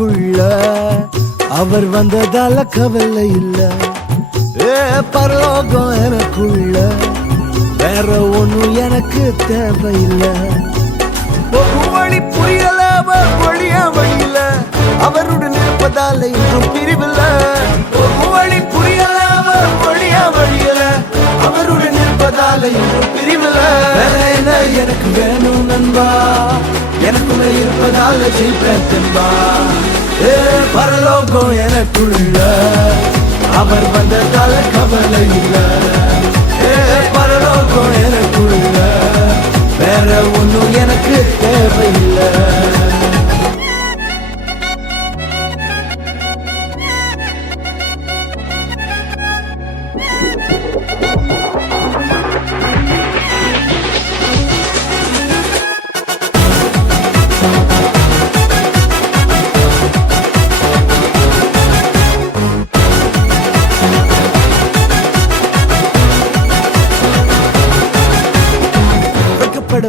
எனக்குள்ள அவர் வந்ததால கவலை இல்ல. பரலோகம் எனக்குள்ள வேற ஒண்ணும் எனக்கு தேவையில்லை. வழி புரியல வழியா வழியில அவருடன் இருப்பதால இன்றும் பிரிவில்ல. வழி புரியல வழியா வழியில அவருடன் இருப்பதால இன்றும் பிரிவில்ல. வேற என்ன எனக்கு வேணும் நண்பா, எனக்குள்ள இருப்பதால ஜெயிப்பேன் தென்பா. பரலோகம் எனக்குள்ள அவர் வந்ததால கவலை இல்ல. பரலோகம் எனக்குள்ள வேற ஒண்ணும் எனக்கு தேவையில்லை.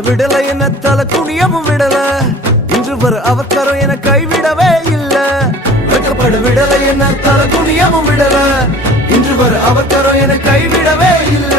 விடல என்ன தலை குனியவும் விடல, இன்று வர அவர் கரம் என கைவிடவே இல்ல. வெக்கப்பட விடல என்ன தலை குனியவும் விடல, இன்று வர அவர் கரம் என கைவிடவே இல்ல.